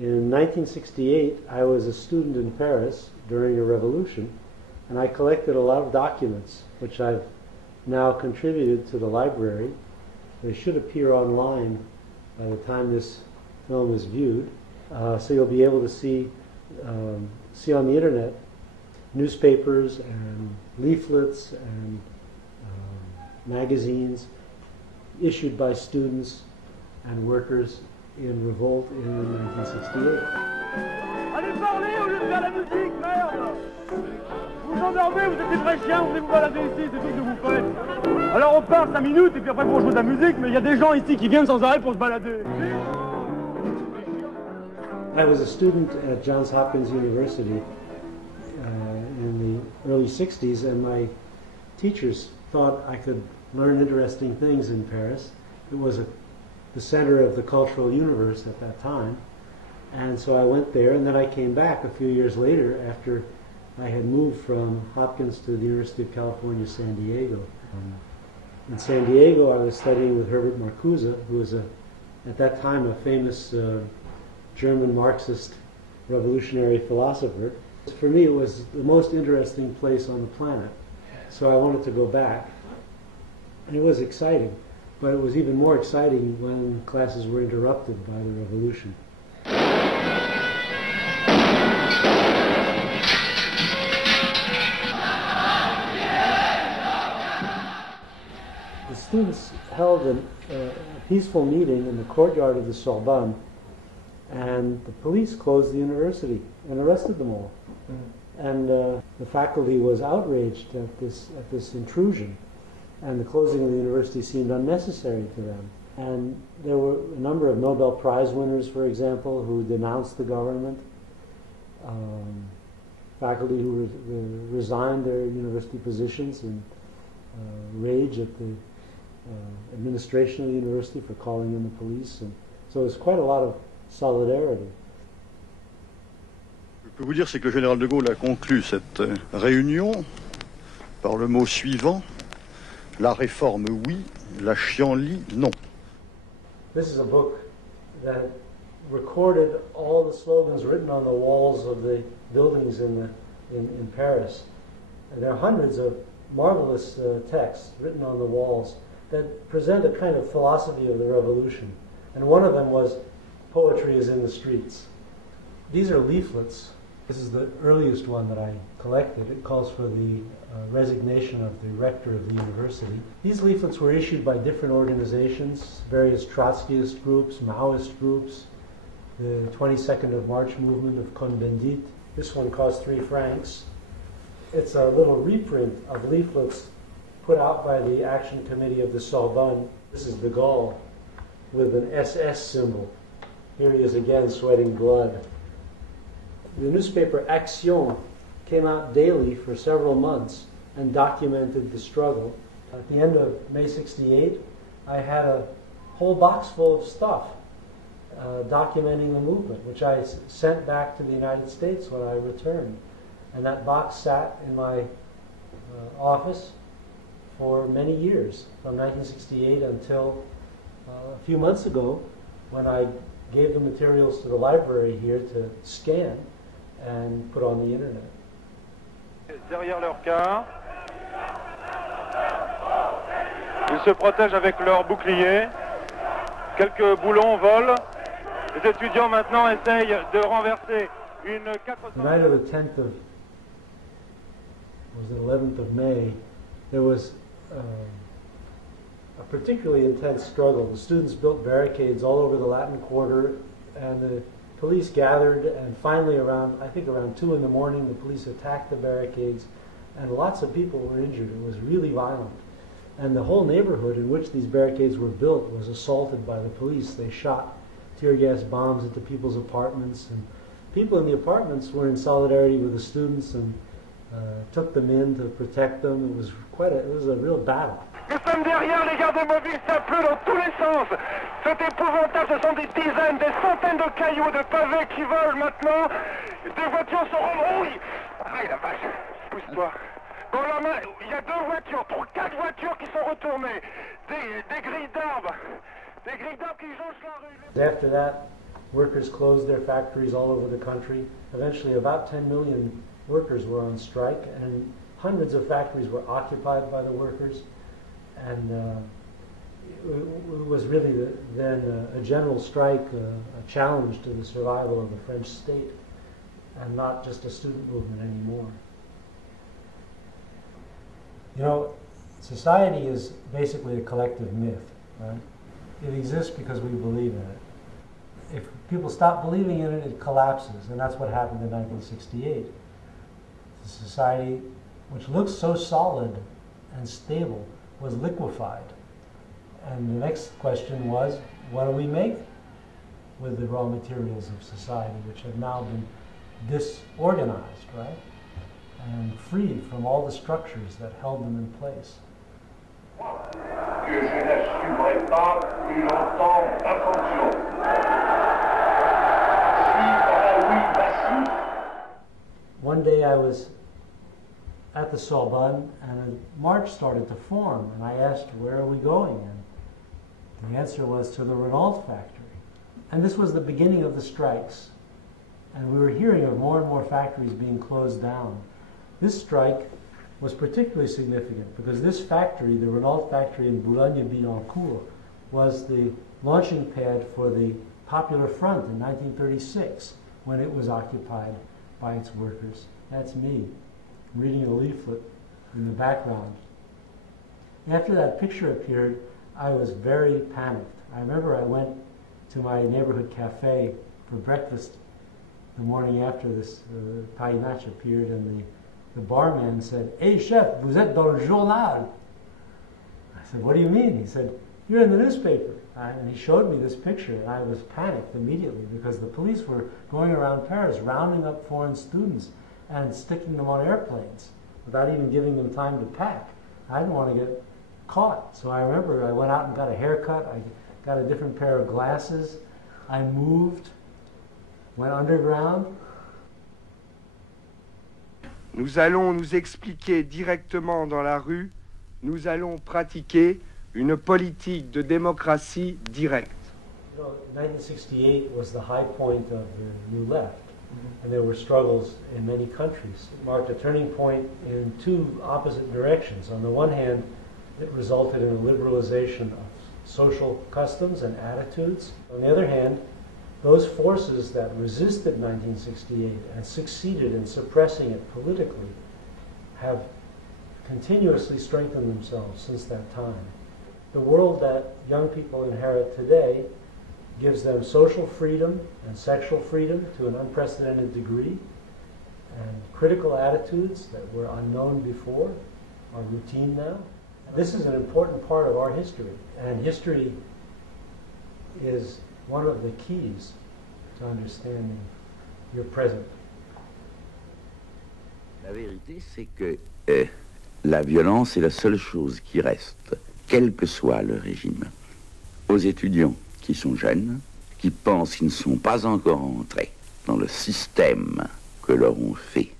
In 1968, I was a student in Paris during a revolution, and I collected a lot of documents, which I've now contributed to the library. They should appear online by the time this film is viewed. So you'll be able to see on the internet newspapers and leaflets and magazines issued by students and workers in revolt in 1968. Allez parler au lieu de faire la musique, merde! Vous vous endormez, vous êtes des vrais chiens, vous venez vous balader ici, c'est tout ce que vous faites. Alors on part 5 minutes et puis après on joue de la musique, mais il y a des gens ici qui viennent sans arrêt pour se balader. I was a student at Johns Hopkins University in the early 60s, and my teachers thought I could learn interesting things in Paris. It was the center of the cultural universe at that time. And so I went there, and then I came back a few years later after I had moved from Hopkins to the University of California, San Diego. In San Diego, I was studying with Herbert Marcuse, who was at that time a famous German Marxist revolutionary philosopher. For me, it was the most interesting place on the planet. So I wanted to go back. And it was exciting. But it was even more exciting when classes were interrupted by the revolution. The students held a peaceful meeting in the courtyard of the Sorbonne, and the police closed the university and arrested them all. And the faculty was outraged at this intrusion, and the closing of the university seemed unnecessary to them. And there were a number of Nobel Prize winners, for example, who denounced the government, faculty who resigned their university positions in rage at the administration of the university for calling in the police. And so there's quite a lot of solidarity. Je peux vous dire, c'est que le général de Gaulle a conclu cette réunion par le mot suivant: la réforme oui, la chienlit non. This is a book that recorded all the slogans written on the walls of the buildings in Paris. And there are hundreds of marvelous texts written on the walls that present a kind of philosophy of the revolution. And one of them was, "Poetry is in the streets." These are leaflets. This is the earliest one that I collected. It calls for the resignation of the rector of the university. These leaflets were issued by different organizations, various Trotskyist groups, Maoist groups, the 22nd of March movement of Cohn-Bendit. This one cost 3 francs. It's a little reprint of leaflets put out by the Action Committee of the Sorbonne. This is de Gaulle with an SS symbol. Here he is again sweating blood. The newspaper Action came out daily for several months and documented the struggle. At the end of May 68, I had a whole box full of stuff documenting the movement, which I sent back to the United States when I returned. And that box sat in my office for many years, from 1968 until a few months ago, when I gave the materials to the library here to scan and put on the internet. Derrière leur car, ils se protègent avec leurs boucliers. Quelques boulons volent. Les étudiants maintenant essayent de renverser une 400... The night of the 10th of, was the 11th of May, there was a particularly intense struggle. The students built barricades all over the Latin Quarter, and the police gathered, and finally around 2 in the morning, the police attacked the barricades, and lots of people were injured. It was really violent. And the whole neighborhood in which these barricades were built was assaulted by the police. They shot tear gas bombs into people's apartments, and people in the apartments were in solidarity with the students and took them in to protect them. It was a real battle. Nous sommes derrière, les gardes mobiles, ça pleut dans tous les sens. C'est épouvantable, ce sont des dizaines, des centaines de cailloux, de pavés qui volent maintenant. Des voitures se rebrouillent. Aïe la vache, pousse-toi. Dans la main, il y a 2 voitures, 4 voitures qui sont retournées. Des grilles d'arbres. Des grilles d'arbres qui jonchent la rue. After that, Workers closed their factories all over the country. Eventually, about 10 million workers were on strike, and hundreds of factories were occupied by the workers. And it was really then a general strike, a challenge to the survival of the French state, and not just a student movement anymore. You know, society is basically a collective myth, right? It exists because we believe in it. If people stop believing in it, it collapses, and that's what happened in 1968. The society, which looks so solid and stable, was liquefied. And the next question was, what do we make with the raw materials of society, which have now been disorganized, right? And freed from all the structures that held them in place. Que je n'assumerai pas plus longtemps ma fonction. One day I was at the Sorbonne and a march started to form, and I asked, where are we going? And the answer was to the Renault factory. And this was the beginning of the strikes. And we were hearing of more and more factories being closed down. This strike was particularly significant because this factory, the Renault factory in Boulogne-Billancourt, was the launching pad for the Popular Front in 1936 when it was occupied by its workers. That's me, reading a leaflet in the background. After that picture appeared, I was very panicked. I remember I went to my neighborhood cafe for breakfast the morning after this paillage appeared, and the barman said, "Hey chef, vous êtes dans le journal." I said, "What do you mean?" He said, "You're in the newspaper." And he showed me this picture, and I was panicked immediately because the police were going around Paris rounding up foreign students and sticking them on airplanes without even giving them time to pack. I didn't want to get caught. So I remember I went out and got a haircut. I got a different pair of glasses. I moved, went underground. Nous allons nous expliquer directement dans la rue. Nous allons pratiquer une politique de démocratie directe. You know, 1968 was the high point of the New Left, and there were struggles in many countries. It marked a turning point in two opposite directions. On the one hand, it resulted in a liberalization of social customs and attitudes. On the other hand, those forces that resisted 1968 and succeeded in suppressing it politically have continuously strengthened themselves since that time. The world that young people inherit today gives them social freedom and sexual freedom to an unprecedented degree, and critical attitudes that were unknown before are routine now. This is an important part of our history, and history is one of the keys to understanding your present. La vérité, c'est que la violence est la seule chose qui reste, quel que soit le régime, aux étudiants qui sont jeunes, qui pensent qu'ils ne sont pas encore entrés dans le système que leur ont fait